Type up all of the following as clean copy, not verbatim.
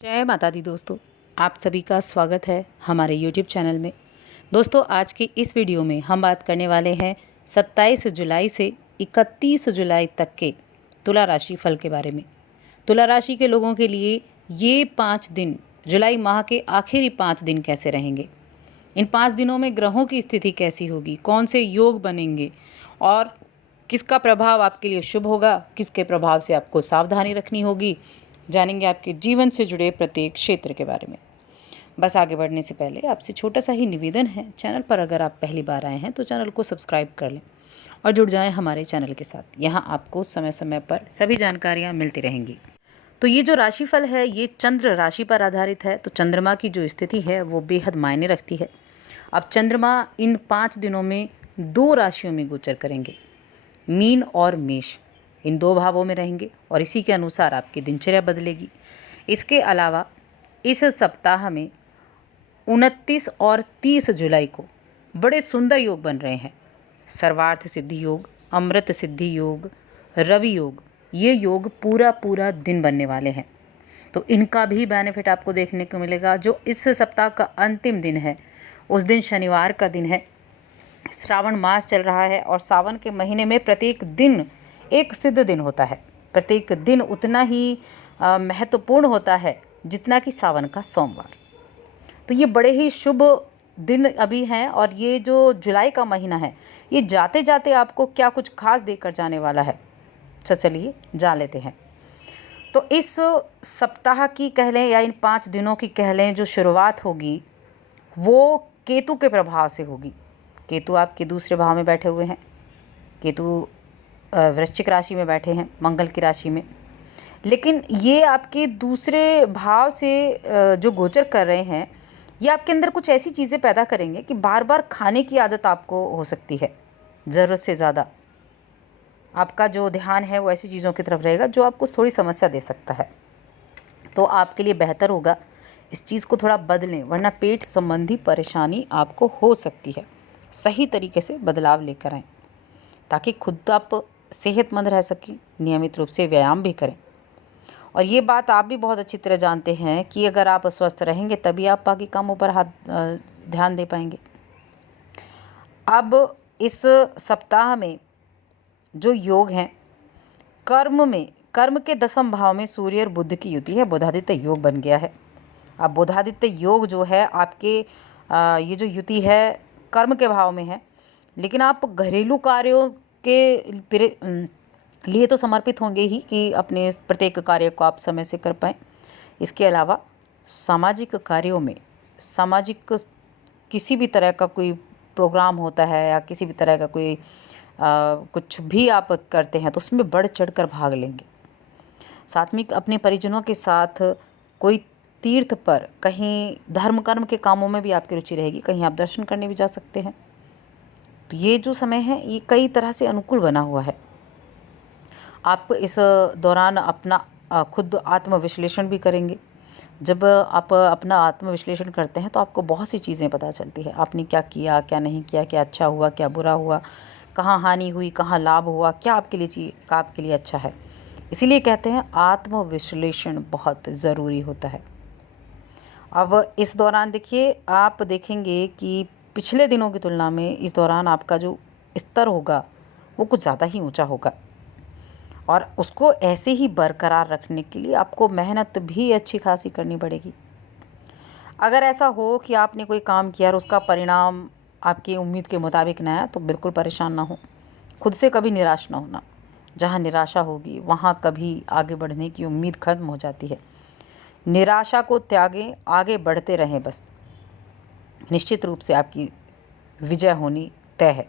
जय माता दी दोस्तों, आप सभी का स्वागत है हमारे यूट्यूब चैनल में। दोस्तों, आज की इस वीडियो में हम बात करने वाले हैं 27 जुलाई से 31 जुलाई तक के तुला राशि फल के बारे में। तुला राशि के लोगों के लिए ये 5 दिन, जुलाई माह के आखिरी 5 दिन कैसे रहेंगे, इन 5 दिनों में ग्रहों की स्थिति कैसी होगी, कौन से योग बनेंगे और किसका प्रभाव आपके लिए शुभ होगा, किसके प्रभाव से आपको सावधानी रखनी होगी, जानेंगे आपके जीवन से जुड़े प्रत्येक क्षेत्र के बारे में। बस आगे बढ़ने से पहले आपसे छोटा सा ही निवेदन है, चैनल पर अगर आप पहली बार आए हैं तो चैनल को सब्सक्राइब कर लें और जुड़ जाएं हमारे चैनल के साथ। यहाँ आपको समय समय पर सभी जानकारियाँ मिलती रहेंगी। तो ये जो राशिफल है ये चंद्र राशि पर आधारित है, तो चंद्रमा की जो स्थिति है वो बेहद मायने रखती है। अब चंद्रमा इन 5 दिनों में 2 राशियों में गोचर करेंगे, मीन और मेष। इन 2 भावों में रहेंगे और इसी के अनुसार आपकी दिनचर्या बदलेगी। इसके अलावा इस सप्ताह में 29 और 30 जुलाई को बड़े सुंदर योग बन रहे हैं। सर्वार्थ सिद्धि योग, अमृत सिद्धि योग, रवि योग, ये योग पूरा दिन बनने वाले हैं। तो इनका भी बेनिफिट आपको देखने को मिलेगा। जो इस सप्ताह का अंतिम दिन है उस दिन शनिवार का दिन है। श्रावण मास चल रहा है और सावन के महीने में प्रत्येक दिन एक सिद्ध दिन होता है। प्रत्येक दिन उतना ही महत्वपूर्ण होता है जितना कि सावन का सोमवार। तो ये बड़े ही शुभ दिन अभी हैं और ये जो जुलाई का महीना है ये जाते जाते आपको क्या कुछ खास देकर जाने वाला है, चलिए जान लेते हैं। तो इस सप्ताह की कह लें या इन 5 दिनों की कह लें जो शुरुआत होगी वो केतु के प्रभाव से होगी। केतु आपके दूसरे भाव में बैठे हुए हैं। केतु वृश्चिक राशि में बैठे हैं, मंगल की राशि में। लेकिन ये आपके दूसरे भाव से जो गोचर कर रहे हैं ये आपके अंदर कुछ ऐसी चीज़ें पैदा करेंगे कि बार बार खाने की आदत आपको हो सकती है। ज़रूरत से ज़्यादा आपका जो ध्यान है वो ऐसी चीज़ों की तरफ रहेगा जो आपको थोड़ी समस्या दे सकता है। तो आपके लिए बेहतर होगा इस चीज़ को थोड़ा बदलें, वरना पेट संबंधी परेशानी आपको हो सकती है। सही तरीके से बदलाव लेकर आएँ ताकि खुद आप सेहतमंद रह सकें। नियमित रूप से व्यायाम भी करें और ये बात आप भी बहुत अच्छी तरह जानते हैं कि अगर आप स्वस्थ रहेंगे तभी आप बाकी कामों पर ध्यान दे पाएंगे। अब इस सप्ताह में जो योग हैं, कर्म के 10वें भाव में सूर्य और बुध की युति है, बुधादित्य योग बन गया है। अब बुधादित्य योग जो है आपके ये जो युति है कर्म के भाव में है, लेकिन आप घरेलू कार्यों के लिए तो समर्पित होंगे ही कि अपने प्रत्येक कार्य को आप समय से कर पाएँ। इसके अलावा सामाजिक कार्यों में, सामाजिक किसी भी तरह का कोई प्रोग्राम होता है या किसी भी तरह का कोई कुछ भी आप करते हैं तो उसमें बढ़ चढ़कर भाग लेंगे। साथ में अपने परिजनों के साथ कोई तीर्थ पर, कहीं धर्म कर्म के कामों में भी आपकी रुचि रहेगी, कहीं आप दर्शन करने भी जा सकते हैं। तो ये जो समय है ये कई तरह से अनुकूल बना हुआ है। आप इस दौरान अपना खुद आत्मविश्लेषण भी करेंगे। जब आप अपना आत्मविश्लेषण करते हैं तो आपको बहुत सी चीज़ें पता चलती है। आपने क्या किया, क्या नहीं किया, क्या अच्छा हुआ, क्या बुरा हुआ, कहाँ हानि हुई, कहाँ लाभ हुआ, क्या आपके लिए अच्छा है। इसीलिए कहते हैं आत्मविश्लेषण बहुत ज़रूरी होता है। अब इस दौरान देखिए, आप देखेंगे कि पिछले दिनों की तुलना में इस दौरान आपका जो स्तर होगा वो कुछ ज़्यादा ही ऊंचा होगा और उसको ऐसे ही बरकरार रखने के लिए आपको मेहनत भी अच्छी खासी करनी पड़ेगी। अगर ऐसा हो कि आपने कोई काम किया और उसका परिणाम आपकी उम्मीद के मुताबिक ना आया तो बिल्कुल परेशान ना हो, खुद से कभी निराश ना होना। जहाँ निराशा होगी वहाँ कभी आगे बढ़ने की उम्मीद खत्म हो जाती है। निराशा को त्यागें, आगे बढ़ते रहें बस। निश्चित रूप से आपकी विजय होनी तय है।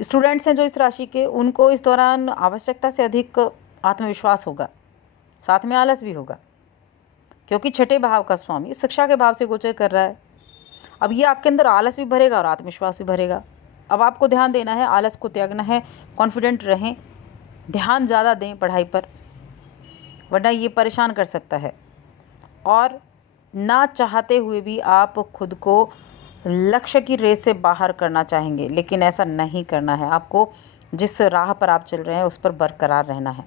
स्टूडेंट्स हैं जो इस राशि के, उनको इस दौरान आवश्यकता से अधिक आत्मविश्वास होगा, साथ में आलस भी होगा, क्योंकि 6ठे भाव का स्वामी शिक्षा के भाव से गोचर कर रहा है। अब ये आपके अंदर आलस भी भरेगा और आत्मविश्वास भी भरेगा। अब आपको ध्यान देना है, आलस को त्यागना है, कॉन्फिडेंट रहें, ध्यान ज़्यादा दें पढ़ाई पर, वरना ये परेशान कर सकता है। और ना चाहते हुए भी आप खुद को लक्ष्य की रेस से बाहर करना चाहेंगे, लेकिन ऐसा नहीं करना है। आपको जिस राह पर आप चल रहे हैं उस पर बरकरार रहना है।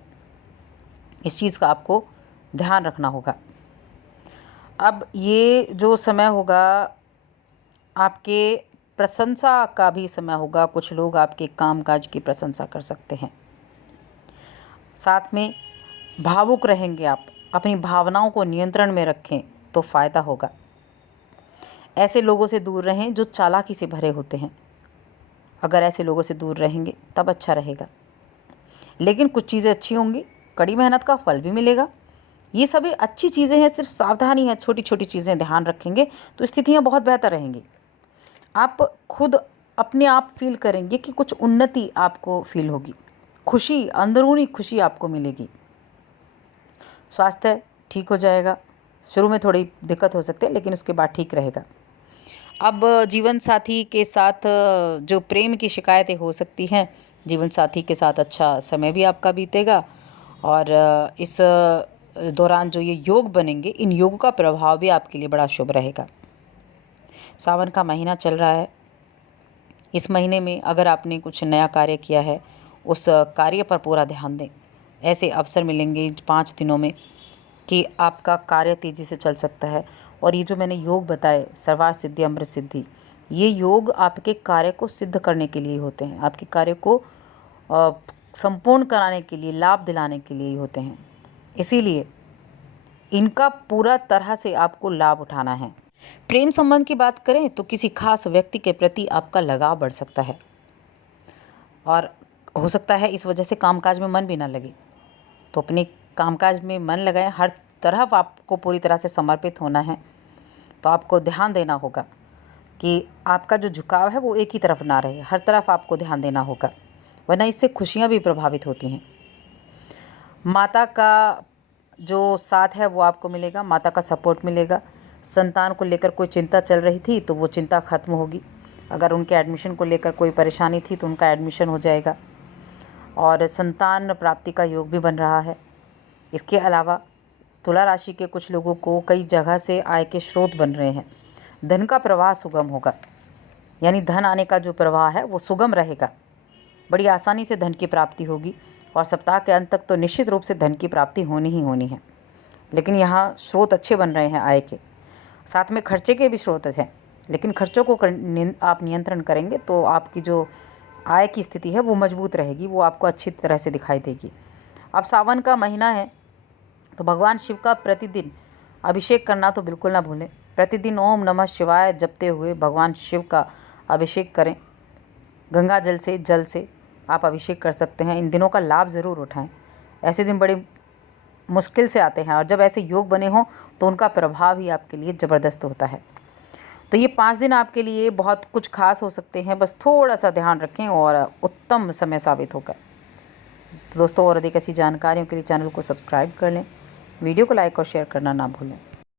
इस चीज़ का आपको ध्यान रखना होगा। अब ये जो समय होगा आपके प्रशंसा का भी समय होगा। कुछ लोग आपके कामकाज की प्रशंसा कर सकते हैं। साथ में भावुक रहेंगे आप, अपनी भावनाओं को नियंत्रण में रखें तो फ़ायदा होगा। ऐसे लोगों से दूर रहें जो चालाकी से भरे होते हैं। अगर ऐसे लोगों से दूर रहेंगे तब अच्छा रहेगा। लेकिन कुछ चीज़ें अच्छी होंगी, कड़ी मेहनत का फल भी मिलेगा। ये सभी अच्छी चीज़ें हैं, सिर्फ सावधानी है, छोटी छोटी चीज़ें ध्यान रखेंगे तो स्थितियाँ बहुत बेहतर रहेंगी। आप खुद अपने आप फील करेंगे कि कुछ उन्नति आपको फील होगी, खुशी, अंदरूनी खुशी आपको मिलेगी। स्वास्थ्य ठीक हो जाएगा। शुरू में थोड़ी दिक्कत हो सकती है लेकिन उसके बाद ठीक रहेगा। अब जीवन साथी के साथ जो प्रेम की शिकायतें हो सकती हैं, जीवन साथी के साथ अच्छा समय भी आपका बीतेगा। और इस दौरान जो ये योग बनेंगे, इन योगों का प्रभाव भी आपके लिए बड़ा शुभ रहेगा। सावन का महीना चल रहा है। इस महीने में अगर आपने कुछ नया कार्य किया है, उस कार्य पर पूरा ध्यान दें। ऐसे अवसर मिलेंगे 5 दिनों में कि आपका कार्य तेज़ी से चल सकता है। और ये जो मैंने योग बताए, सर्वार्थ सिद्धि अमृत सिद्धि, ये योग आपके कार्य को सिद्ध करने के लिए होते हैं, आपके कार्य को संपूर्ण कराने के लिए, लाभ दिलाने के लिए ही होते हैं। इसीलिए इनका पूरा तरह से आपको लाभ उठाना है। प्रेम संबंध की बात करें तो किसी खास व्यक्ति के प्रति आपका लगाव बढ़ सकता है और हो सकता है इस वजह से कामकाज में मन भी ना लगे। तो अपने कामकाज में मन लगाएं, हर तरफ आपको पूरी तरह से समर्पित होना है। तो आपको ध्यान देना होगा कि आपका जो झुकाव है वो एक ही तरफ ना रहे, हर तरफ आपको ध्यान देना होगा, वरना इससे खुशियाँ भी प्रभावित होती हैं। माता का जो साथ है वो आपको मिलेगा, माता का सपोर्ट मिलेगा। संतान को लेकर कोई चिंता चल रही थी तो वो चिंता खत्म होगी। अगर उनके एडमिशन को लेकर कोई परेशानी थी तो उनका एडमिशन हो जाएगा और संतान प्राप्ति का योग भी बन रहा है। इसके अलावा तुला राशि के कुछ लोगों को कई जगह से आय के स्रोत बन रहे हैं। धन का प्रवाह सुगम होगा, यानी धन आने का जो प्रवाह है वो सुगम रहेगा। बड़ी आसानी से धन की प्राप्ति होगी और सप्ताह के अंत तक तो निश्चित रूप से धन की प्राप्ति होनी ही होनी है। लेकिन यहाँ स्रोत अच्छे बन रहे हैं आय के, साथ में खर्चे के भी स्रोत हैं। लेकिन खर्चों को आप नियंत्रण करेंगे तो आपकी जो आय की स्थिति है वो मजबूत रहेगी, वो आपको अच्छी तरह से दिखाई देगी। अब सावन का महीना है तो भगवान शिव का प्रतिदिन अभिषेक करना तो बिल्कुल ना भूलें। प्रतिदिन ओम नमः शिवाय जपते हुए भगवान शिव का अभिषेक करें। गंगा जल से आप अभिषेक कर सकते हैं। इन दिनों का लाभ ज़रूर उठाएं। ऐसे दिन बड़े मुश्किल से आते हैं और जब ऐसे योग बने हों तो उनका प्रभाव ही आपके लिए ज़बरदस्त होता है। तो ये 5 दिन आपके लिए बहुत कुछ खास हो सकते हैं, बस थोड़ा सा ध्यान रखें और उत्तम समय साबित होगा। तो दोस्तों, और अधिक ऐसी जानकारियों के लिए चैनल को सब्सक्राइब कर लें, वीडियो को लाइक और शेयर करना ना भूलें।